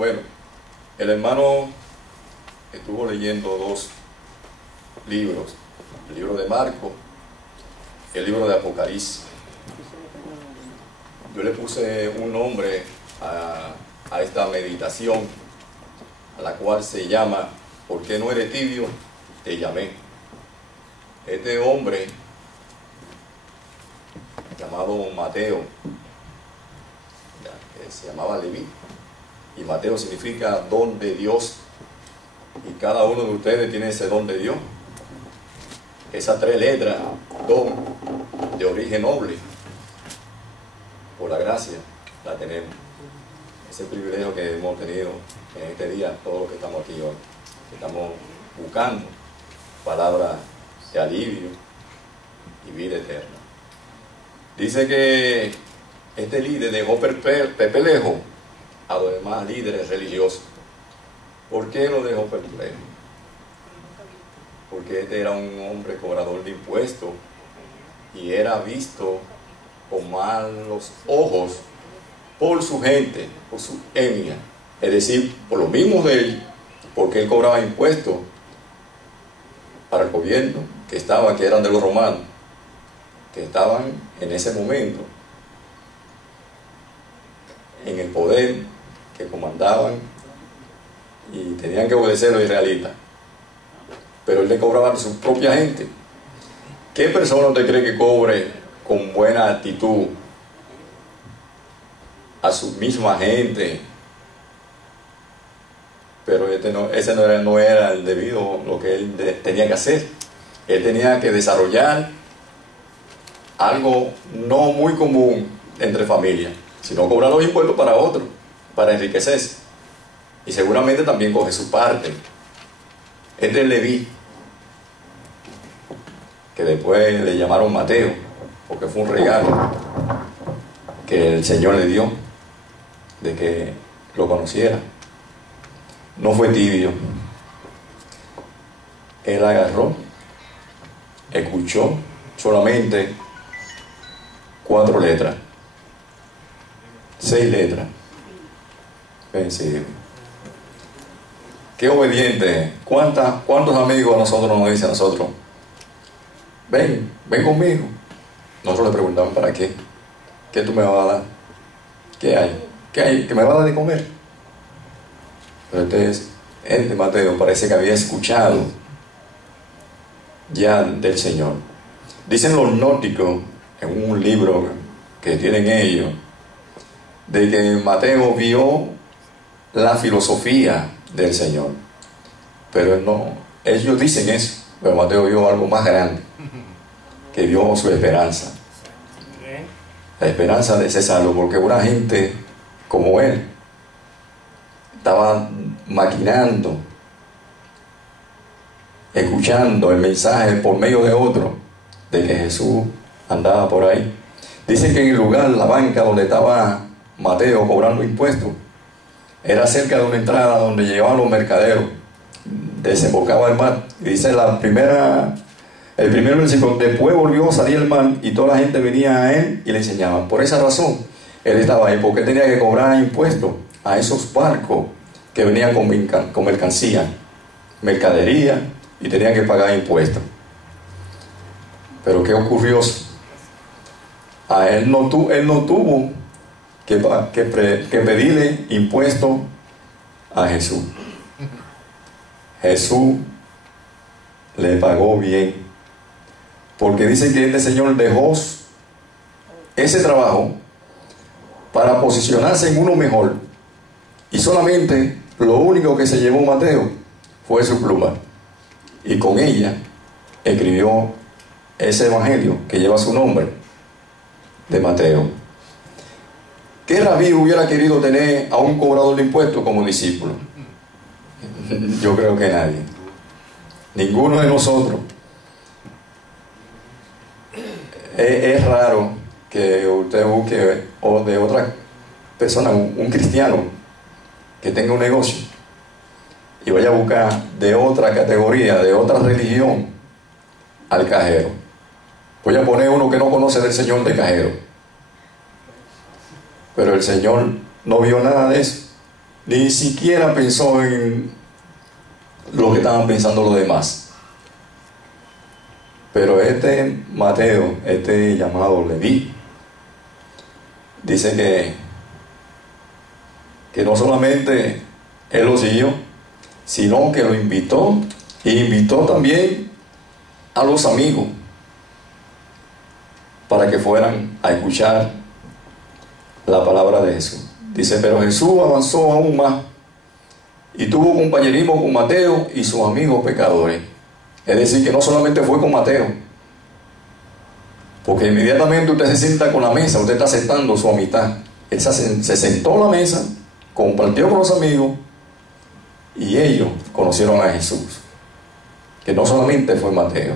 Bueno, el hermano estuvo leyendo dos libros, el libro de Marcos y el libro de Apocalipsis. Yo le puse un nombre a esta meditación, a la cual se llama ¿Por qué no eres tibio? Te llamé. Este hombre, llamado Mateo, que se llamaba Leví, y Mateo significa don de Dios, y cada uno de ustedes tiene ese don de Dios. Esas tres letras, don, de origen noble, por la gracia la tenemos. Ese privilegio que hemos tenido en este día, todos los que estamos aquí hoy, que estamos buscando palabras de alivio y vida eterna. Dice que este líder dejó perplejo a los demás líderes religiosos. ¿Por qué lo dejó perplejo? Porque este era un hombre cobrador de impuestos y era visto con malos ojos por su gente, por su etnia, es decir, por los mismos de él, porque él cobraba impuestos para el gobierno que eran de los romanos, que estaban en ese momento en el poder, que comandaban y tenían que obedecer a los israelitas. Pero él le cobraba a su propia gente. ¿Qué persona usted cree que cobre con buena actitud a su misma gente? Pero ese no era el debido, lo que él tenía que hacer. Él tenía que desarrollar algo no muy común entre familias, sino cobrar los impuestos para otros, para enriquecerse. Y seguramente también coge su parte. Este es Leví, que después le llamaron Mateo, porque fue un regalo que el Señor le dio de que lo conociera. No fue tibio. Él agarró, escuchó solamente 4 letras, 6 letras. Vencido. Qué obediente. ¿Cuántos amigos a nosotros nos dicen a nosotros? Ven conmigo. Nosotros le preguntamos, ¿para qué? ¿Qué tú me vas a dar? ¿Qué hay? ¿Que me vas a dar de comer? Pero este Mateo parece que había escuchado ya del Señor. Dicen los gnósticos, en un libro que tienen ellos, de que Mateo vio la filosofía del Señor. Pero ellos dicen eso, pero Mateo vio algo más grande, que vio su esperanza. La esperanza de ser salvo, porque una gente como él estaba maquinando, escuchando el mensaje por medio de otro, de que Jesús andaba por ahí. Dicen que en el lugar, la banca donde estaba Mateo cobrando impuestos, era cerca de una entrada donde llevaban los mercaderos, desembocaba el mar. Y dice el primer versículo: después volvió a salir el mar y toda la gente venía a él y le enseñaban. Por esa razón él estaba ahí, porque tenía que cobrar impuestos a esos barcos que venían con mercancía, mercadería, y tenían que pagar impuestos. Pero ¿qué ocurrió? A él no tuvo que pedirle impuestos a Jesús. Jesús le pagó bien, porque dice que este Señor dejó ese trabajo para posicionarse en uno mejor, y solamente lo único que se llevó Mateo fue su pluma, y con ella escribió ese evangelio que lleva su nombre, de Mateo. ¿Qué rabí hubiera querido tener a un cobrador de impuestos como discípulo? Yo creo que nadie, ninguno de nosotros. Es raro que usted busque o de otra persona, un cristiano que tenga un negocio, y vaya a buscar de otra categoría, de otra religión, al cajero. Voy a poner uno que no conoce del Señor de cajero. Pero el Señor no vio nada de eso. Ni siquiera pensó en lo que estaban pensando los demás. Pero este Mateo, este llamado Leví, dice que no solamente él lo siguió, sino que lo invitó, e invitó también a los amigos para que fueran a escuchar la palabra de Jesús. Dice, pero Jesús avanzó aún más y tuvo compañerismo con Mateo y sus amigos pecadores. Es decir, que no solamente fue con Mateo, porque inmediatamente usted se sienta con la mesa, usted está aceptando su amistad. Él se sentó a la mesa, compartió con los amigos y ellos conocieron a Jesús, que no solamente fue Mateo.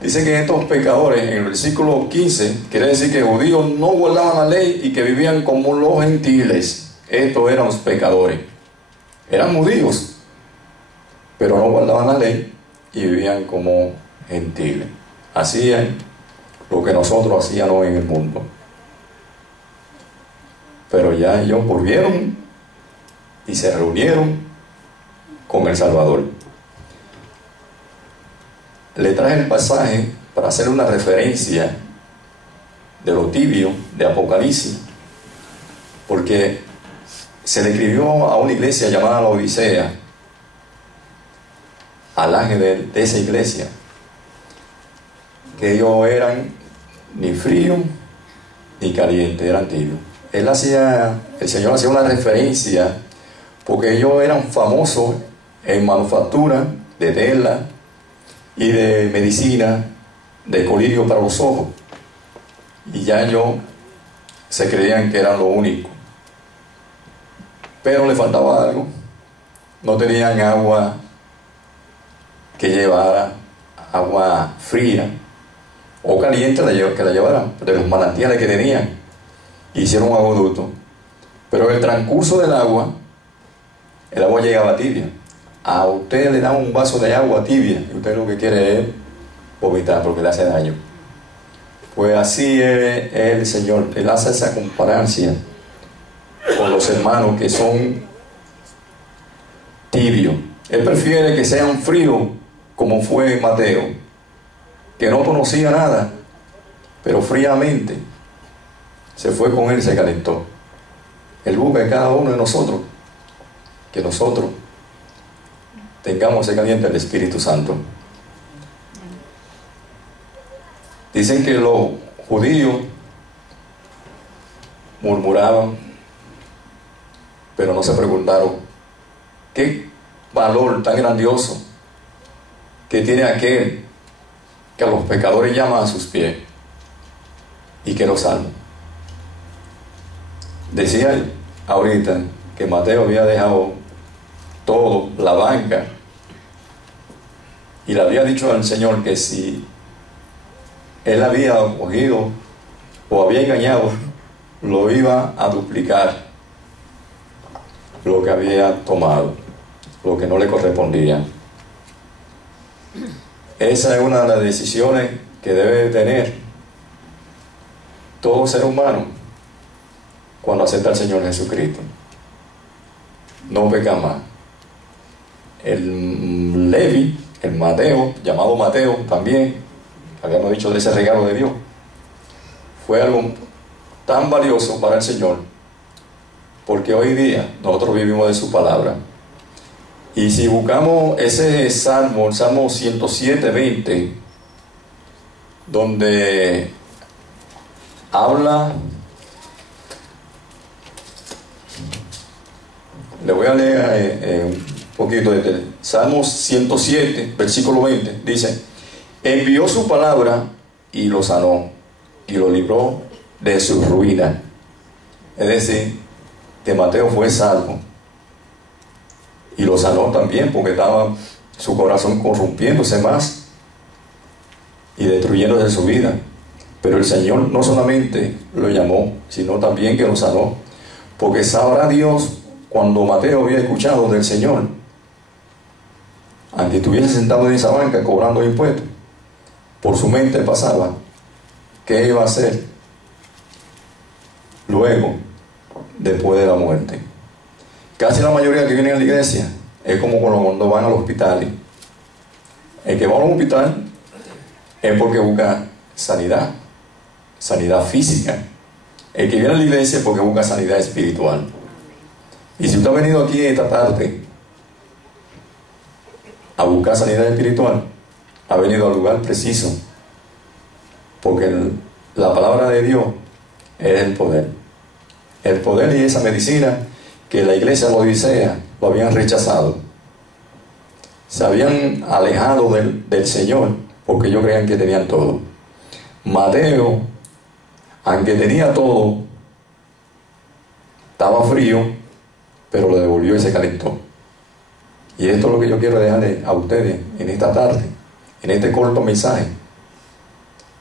Dice que estos pecadores, en el versículo 15, quiere decir que judíos no guardaban la ley y que vivían como los gentiles. Estos eran los pecadores. Eran judíos, pero no guardaban la ley y vivían como gentiles. Hacían lo que nosotros hacíamos en el mundo. Pero ya ellos volvieron y se reunieron con el Salvador. Le traje el pasaje para hacer una referencia de lo tibio de Apocalipsis, porque se le escribió a una iglesia llamada la Odisea, al ángel de esa iglesia, que ellos eran ni fríos ni calientes, eran tibios. El Señor hacía una referencia porque ellos eran famosos en manufactura de tela y de medicina, de colirio para los ojos, y ya ellos se creían que eran lo único. Pero le faltaba algo. No tenían agua que llevara, agua fría o caliente que la llevaran de los manantiales que tenían. Hicieron un aguaducto, pero en el transcurso del agua, el agua llegaba tibia. A usted le dan un vaso de agua tibia y usted lo que quiere es vomitar porque le hace daño. Pues así es el Señor. Él hace esa comparancia con los hermanos que son tibios. Él prefiere que sean fríos, como fue Mateo, que no conocía nada, pero fríamente se fue con él y se calentó. Él busca en cada uno de nosotros que nosotros tengamos ese caliente del Espíritu Santo. Dicen que los judíos murmuraban, pero no se preguntaron qué valor tan grandioso que tiene aquel que a los pecadores llama a sus pies y que los salva. Decía ahorita que Mateo había dejado todo, la banca, y le había dicho al Señor que si él había cogido o había engañado, lo iba a duplicar lo que había tomado, lo que no le correspondía. Esa es una de las decisiones que debe tener todo ser humano cuando acepta al Señor Jesucristo. No peca más. El Levi, el Mateo, llamado Mateo también, habíamos dicho de ese regalo de Dios, fue algo tan valioso para el Señor, porque hoy día nosotros vivimos de su palabra. Y si buscamos ese salmo, el Salmo 107:20, donde habla, le voy a leer un poquito de Salmo 107, versículo 20, dice: envió su palabra y lo sanó y lo libró de su ruina. Es decir, que Mateo fue salvo y lo sanó también, porque estaba su corazón corrompiéndose más y destruyéndose su vida. Pero el Señor no solamente lo llamó, sino también que lo sanó, porque sabrá Dios, cuando Mateo había escuchado del Señor, aunque estuviese sentado en esa banca cobrando impuestos, por su mente pasaba qué iba a hacer luego después de la muerte. Casi la mayoría que viene a la iglesia es como cuando van al hospital. El que va al hospital es porque busca sanidad, sanidad física. El que viene a la iglesia es porque busca sanidad espiritual. Y si usted ha venido aquí esta tarde a buscar sanidad espiritual, ha venido al lugar preciso, porque la palabra de Dios es el poder. El poder y esa medicina que la iglesia de la Odisea lo habían rechazado. Se habían alejado del Señor porque ellos creían que tenían todo. Mateo, aunque tenía todo, estaba frío, pero lo devolvió y se calentó. Y esto es lo que yo quiero dejarle a ustedes en esta tarde, en este corto mensaje: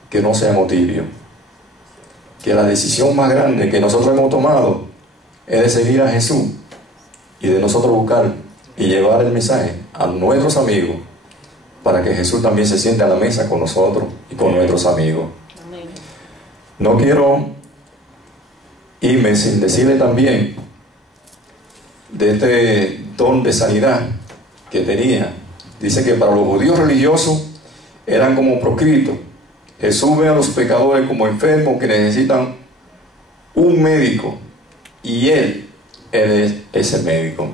que no seamos tibios, que la decisión más grande que nosotros hemos tomado es de seguir a Jesús y de nosotros buscar y llevar el mensaje a nuestros amigos, para que Jesús también se siente a la mesa con nosotros y con nuestros amigos. Amén. No quiero irme sin decirle también de este don de sanidad que tenía. Dice que para los judíos religiosos eran como proscritos. Jesús ve a los pecadores como enfermos que necesitan un médico, y Él es ese médico.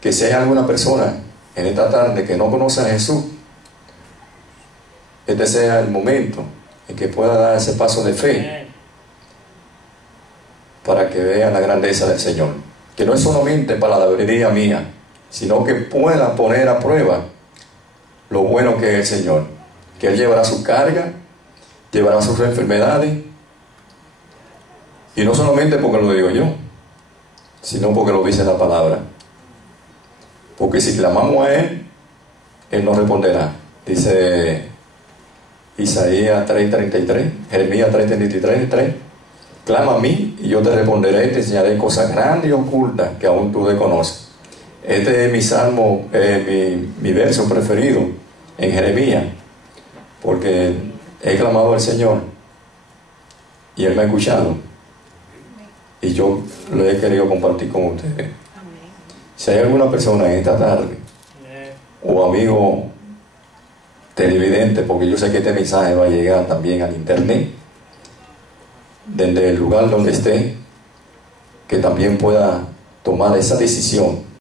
Que si hay alguna persona en esta tarde que no conoce a Jesús, este sea el momento en que pueda dar ese paso de fe para que vea la grandeza del Señor. Que no es solamente para la palabrería mía, sino que pueda poner a prueba lo bueno que es el Señor. Que Él llevará su carga, llevará sus enfermedades, y no solamente porque lo digo yo, sino porque lo dice la palabra. Porque si clamamos a Él, Él nos responderá. Dice Isaías 3:33, Jeremías 3:33, clama a mí y yo te responderé y te enseñaré cosas grandes y ocultas que aún tú desconoces. Este es mi salmo, mi verso preferido en Jeremías, porque he clamado al Señor y Él me ha escuchado, y yo lo he querido compartir con ustedes. Si hay alguna persona en esta tarde, o amigo televidente, porque yo sé que este mensaje va a llegar también al internet, desde el lugar donde esté, que también pueda tomar esa decisión